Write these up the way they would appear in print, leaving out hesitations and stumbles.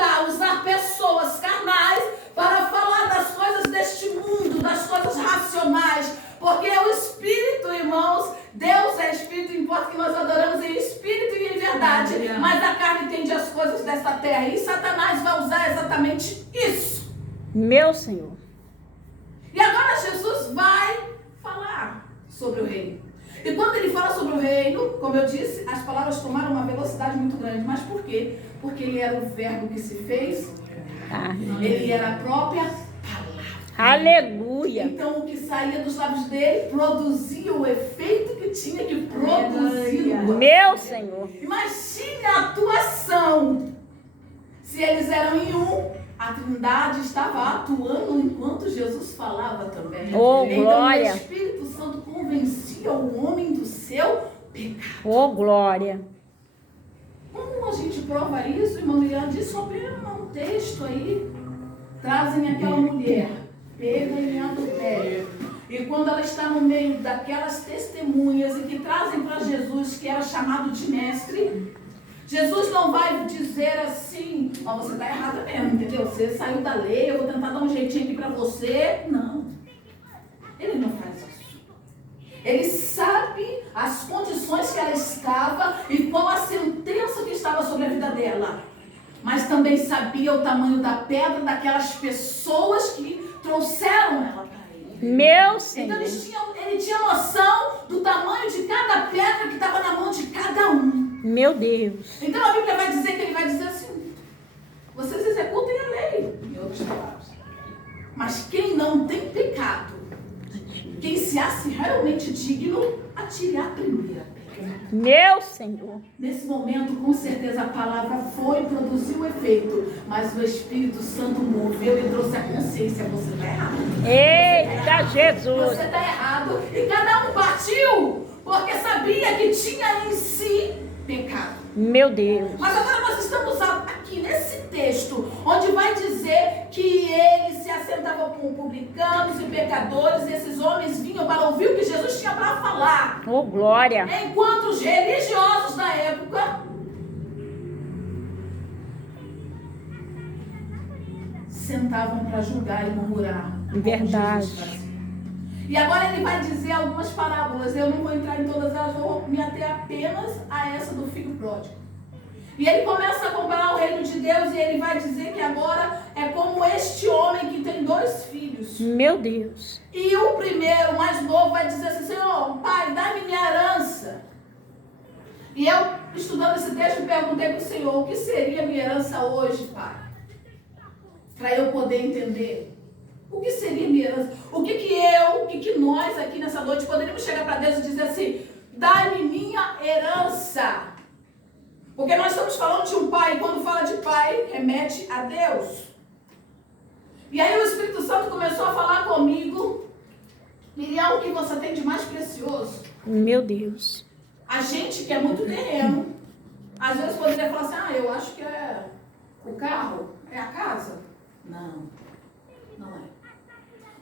tentar usar pessoas carnais para falar das coisas deste mundo, das coisas racionais. Porque o Espírito, irmãos, Deus é Espírito, importa que nós adoramos em Espírito e em verdade. Mas a carne entende as coisas desta terra. E Satanás vai usar exatamente isso. Meu Senhor. E agora Jesus vai falar sobre o reino. E quando ele fala sobre o reino, como eu disse, as palavras tomaram uma velocidade muito grande. Mas por quê? Porque ele era o verbo que se fez. Ele era a própria palavra. Aleluia. Então o que saía dos lábios dele produzia o efeito que tinha que produzir. Meu Senhor. Imagine a atuação. Se eles eram em um, a Trindade estava atuando enquanto Jesus falava também. Oh, então glória. O Espírito Santo convencia o homem do seu pecado. Oh, glória. Como a gente prova isso, irmão Miriam? Diz sobre um texto aí. Trazem aquela mulher, pega em adultério. E quando ela está no meio daquelas testemunhas e que trazem para Jesus, que era chamado de mestre, Jesus não vai dizer assim, ó, você está errada mesmo, entendeu? Você saiu da lei, eu vou tentar dar um jeitinho aqui para você. Não. Ele não faz isso. Ele sabe as condições que ela estava e qual a sentença que estava sobre a vida dela. Mas também sabia o tamanho da pedra daquelas pessoas que trouxeram ela para ele. Meu Senhor. Então ele tinha noção do tamanho de cada pedra que estava na mão de cada um. Meu Deus. Então a Bíblia vai dizer que ele vai dizer assim: vocês executem a lei, em outras palavras. Mas quem não tem pecado, quem se acha realmente digno, atire a primeira pedra. Meu Senhor. Nesse momento, com certeza, a palavra foi, produziu o efeito, mas o Espírito Santo moveu e trouxe a consciência. Você está errado. Eita, Jesus. Você está errado. E cada um partiu, porque sabia que tinha em si pecado. Meu Deus. Mas agora nós estamos aqui nesse texto, onde vai dizer que ele se assentava com publicanos e pecadores, e esses homens vinham para ouvir o que Jesus tinha para falar. Oh, glória. Enquanto os religiosos da época sentavam para julgar e murmurar. Verdade. E agora ele vai dizer algumas parábolas. Eu não vou entrar em todas elas, vou me ater apenas a essa do filho pródigo. E ele começa a comparar o reino de Deus e ele vai dizer que agora é como este homem que tem 2 filhos. Meu Deus. E o primeiro, o mais novo, vai dizer assim: Senhor, pai, dá-me minha herança. E eu, estudando esse texto, perguntei para o Senhor: o que seria minha herança hoje, pai? Para eu poder entender. O que seria minha herança? O que nós aqui nessa noite poderíamos chegar para Deus e dizer assim: dá-me minha herança. Porque nós estamos falando de um pai, e quando fala de pai, remete a Deus. E aí o Espírito Santo começou a falar comigo: Miriam, o que você tem de mais precioso? Meu Deus. A gente que é muito terreno, às vezes poderia falar assim: eu acho que é o carro, é a casa. Não, não é.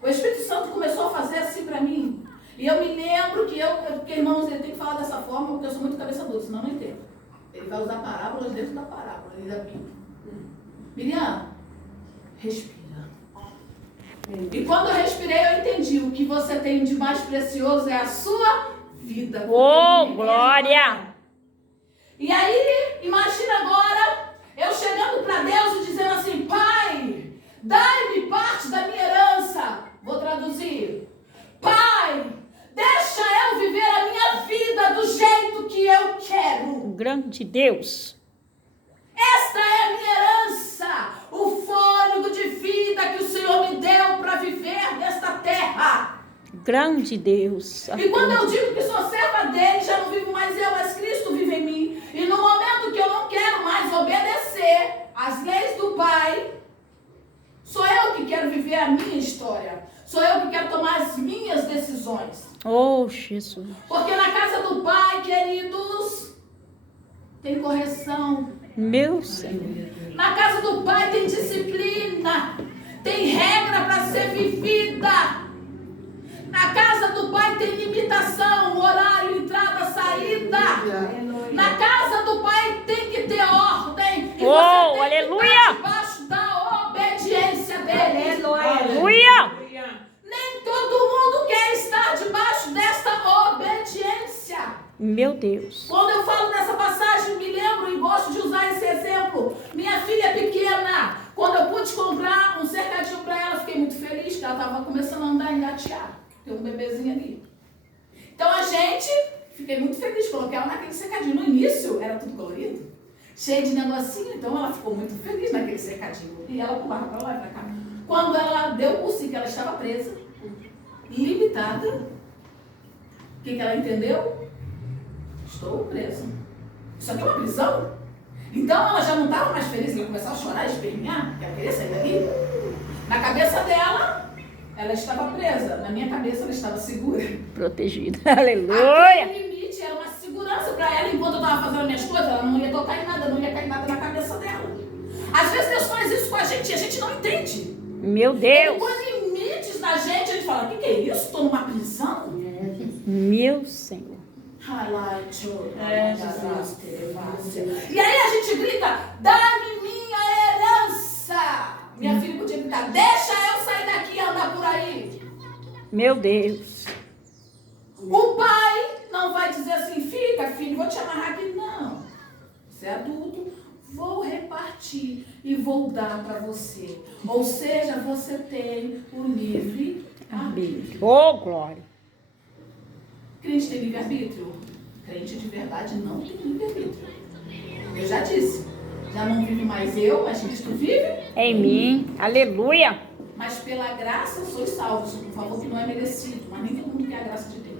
O Espírito Santo começou a fazer assim para mim. E eu me lembro que porque irmãos, ele tem que falar dessa forma, porque eu sou muito cabeça dura, senão eu não entendo. Ele vai usar parábolas dentro da parábola, da Bíblia. Miriam, respira. E quando eu respirei, eu entendi. O que você tem de mais precioso é a sua vida. Oh, glória. E aí, imagina agora, eu chegando para Deus e dizendo assim: Pai, dai-me parte da minha herança. Vou traduzir: Pai, deixa eu viver a minha vida do jeito que eu quero. Grande Deus. Esta é a minha herança, o fôlego de vida que o Senhor me deu para viver nesta terra. Grande Deus. E quando eu digo que sou serva dele, já não vivo mais eu, mas Cristo vive em mim. E no momento que eu não quero mais obedecer às leis do Pai, sou eu que quero viver a minha história. Sou eu que quero tomar as minhas decisões. Oh, Jesus. Porque na casa do Pai, queridos, tem correção. Meu Senhor. Na casa do Pai tem disciplina. Tem regra para ser vivida. Na casa do Pai tem limitação, horário, entrada, saída. Na casa do Pai tem que ter ordem. E você tem aleluia. que Deus. Quando eu falo nessa passagem, me lembro e gosto de usar esse exemplo. Minha filha pequena, quando eu pude comprar um cercadinho para ela, fiquei muito feliz, que ela estava começando a andar e engatear. Tem um bebezinho ali. Então fiquei muito feliz, coloquei ela naquele cercadinho. No início, era tudo colorido, cheio de negocinho, então ela ficou muito feliz naquele cercadinho. E ela pulava para lá e para cá. Quando ela deu o curso que ela estava presa, limitada, o que ela entendeu? Estou presa. Isso aqui é uma prisão? Então ela já não estava mais feliz, ela começava a chorar, a espernear, ela queria sair dali. Na cabeça dela, ela estava presa. Na minha cabeça, ela estava segura. Protegida. Aleluia. Aquele limite era uma segurança para ela. Enquanto eu estava fazendo minhas coisas, ela não ia tocar em nada, não ia cair nada na cabeça dela. Às vezes Deus faz isso com a gente não entende. Meu Ele Deus. põe limites na gente, a gente fala, o que é isso? Estou numa prisão? Meu Senhor. E aí a gente grita, dá-me minha herança. Minha filha podia gritar, deixa eu sair daqui e andar por aí. Meu Deus. O pai não vai dizer assim, fica filho, vou te amarrar aqui. Não, você é adulto, vou repartir e vou dar para você. Ou seja, você tem o livre arbítrio. Oh, glória. Crente tem livre-arbítrio? Crente de verdade não tem livre-arbítrio. Eu já disse, já não vive mais eu, mas Cristo vive Em mim. Aleluia. Mas pela graça sois salvos, um favor que não é merecido, mas nem todo mundo quer a graça de Deus.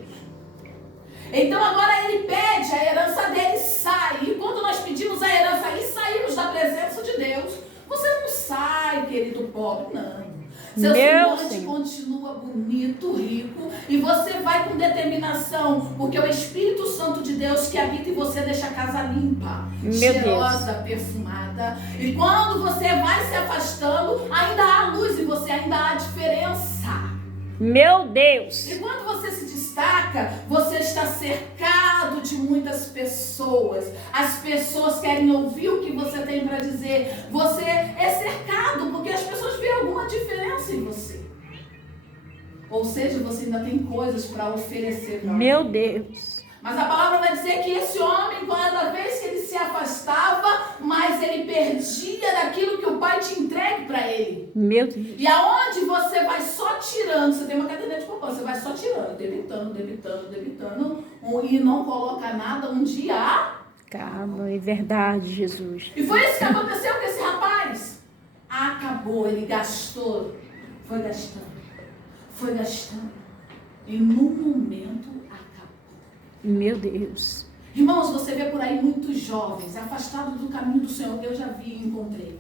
Então agora ele pede, a herança dele sai. E quando nós pedimos a herança e saímos da presença de Deus, você não sai, querido pobre, não. Seu semblante continua bonito, rico, e você vai com determinação, porque o Espírito Santo de Deus que habita em você deixa a casa limpa, cheirosa, perfumada. E quando você vai se afastando, ainda há luz em você, ainda há diferença. Meu Deus. E quando você se destaca, você está cercado de muitas pessoas. As pessoas querem ouvir o que você tem para dizer. Você é cercado porque as pessoas veem alguma diferença em você. Ou seja, você ainda tem coisas para oferecer para Meu Deus. Mas a palavra vai dizer que esse homem, cada vez que ele se afastava, mais ele perdia daquilo que o pai tinha entregue para ele. Meu Deus. E aonde você vai só tirando, você tem uma caderneta de poupança, você vai só tirando, debitando, e não coloca nada, um dia Acaba, é verdade, Jesus. E foi isso que aconteceu com esse rapaz. Acabou, ele gastou, foi gastando. E no momento Meu Deus. Irmãos, você vê por aí muitos jovens afastados do caminho do Senhor. Eu já vi e encontrei.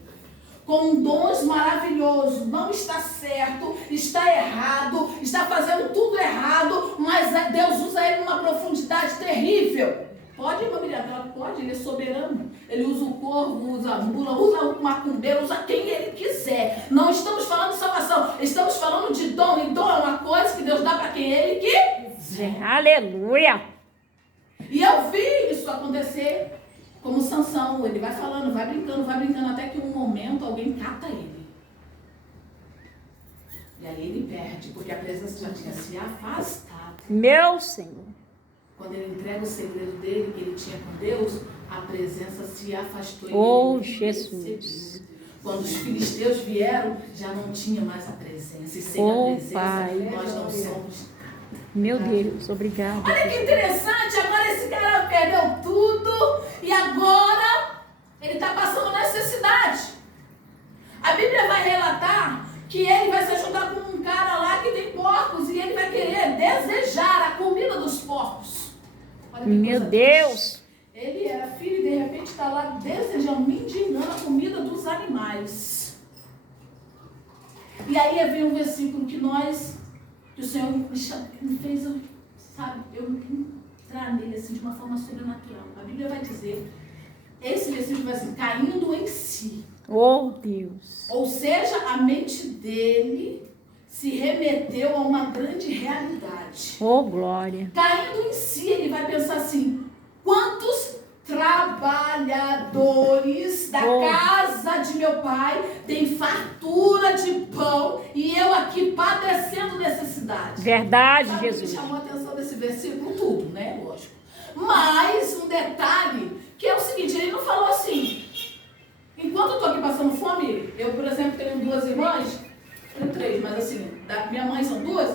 Com dons maravilhosos, não está certo, está errado, está fazendo tudo errado, mas Deus usa ele numa profundidade terrível. Pode, irmã Miriam? Pode, ele é soberano. Ele usa o corvo, usa a mula, usa o macumbeiro, usa quem ele quiser. Não estamos falando de salvação, estamos falando de dom. E dom é uma coisa que Deus dá para quem ele quiser. Aleluia. E eu vi isso acontecer como Sansão. Ele vai falando, vai brincando, até que um momento alguém cata ele. E aí ele perde, porque a presença já tinha se afastado. Meu Senhor. Quando ele entrega o segredo dele, que ele tinha com Deus, a presença se afastou. Oh, Jesus. Quando os filisteus vieram, já não tinha mais a presença. E sem a presença, Pai. nós não somos. Meu Deus, obrigada. Olha que interessante, agora esse cara perdeu tudo e agora ele está passando necessidade. A Bíblia vai relatar que ele vai se juntar com um cara lá que tem porcos e ele vai querer desejar a comida dos porcos. Olha que Meu Deus. Ele era filho e de repente está lá desejando, mendigando a comida dos animais. E aí vem um versículo que o Senhor me fez, sabe, eu entrar nele assim de uma forma sobrenatural. A Bíblia vai dizer, esse versículo vai assim, caindo em si. Oh, Deus. Ou seja, a mente dele se remeteu a uma grande realidade. Oh, glória. Caindo em si, ele vai pensar assim, quantos trabalhadores da casa de meu pai têm fartura de pão e eu aqui padecendo necessidade. Verdade, Sabe Jesus. O que me chamou a atenção desse versículo? Tudo, né? Lógico. Mas um detalhe, que é o seguinte, ele não falou assim, enquanto eu estou aqui passando fome, eu, por exemplo, tenho 2 irmãs, tenho 3, mas assim, da minha mãe são 2,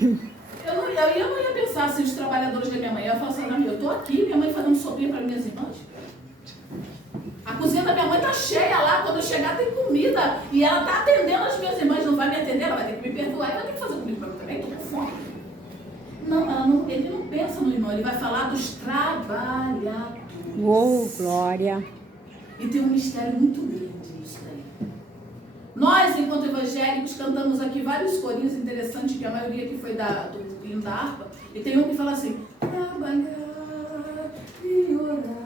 eu não ia pensar assim, os trabalhadores da minha mãe, eu ia falar assim, não, eu estou aqui, minha mãe fazendo sopinha para minhas irmãs. A cozinha da minha mãe está cheia lá, quando eu chegar tem comida, e ela está atendendo as minhas irmãs, não vai me atender, ela vai ter que me perdoar, ela tem que fazer comida para mim também, estou com fome. Não, ele não pensa no irmão, ele vai falar dos trabalhadores. Oh, glória. E tem um mistério muito grande isso daí. Nós, enquanto evangélicos, cantamos aqui vários corinhos interessantes, que a maioria aqui foi do hino da harpa, e tem um que fala assim, trabalhar e orar.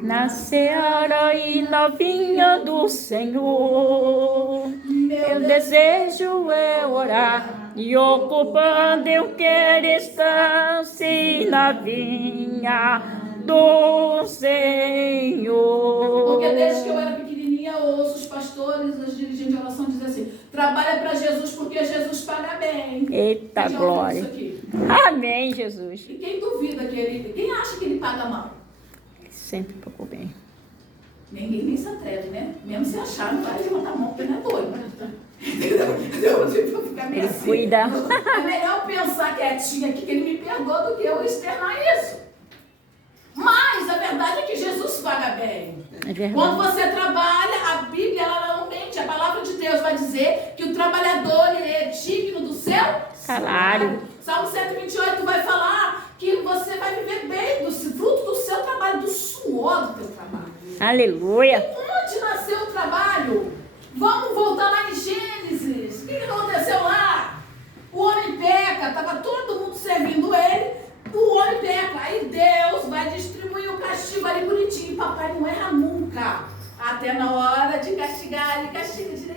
Na seara e na vinha do Senhor, meu desejo é orar e ocupando eu quero estar na vinha do Senhor. Porque desde que eu era pequenininha, eu ouço os pastores, os dirigentes de oração dizer assim, trabalha para Jesus porque Jesus paga bem. Eita Quem já glória. ouviu isso aqui? Amém, Jesus. E quem duvida quem acha que ele paga mal? Sempre pagou bem. Ninguém nem se atreve, né? Mesmo se achar, não vai levantar a mão, porque não é doido. Entendeu? Tipo, ficar meio Ele assim. cuida. É melhor pensar quietinho aqui que ele me perdoa do que eu externar isso. Mas a verdade é que Jesus paga bem. É verdade. Quando você trabalha, a Bíblia ela não mente. A palavra de Deus vai dizer que o trabalhador ele é digno do seu Salário. Salmo 128 vai falar que você vai viver bem do fruto do seu trabalho, do suor do teu trabalho. Aleluia. Onde nasceu o trabalho? Vamos voltar lá em Gênesis. O que aconteceu lá? O homem peca, estava todo mundo servindo ele. O homem peca. Aí Deus vai distribuir o castigo ali bonitinho. Papai não erra nunca. Até na hora de castigar, ele castiga direito.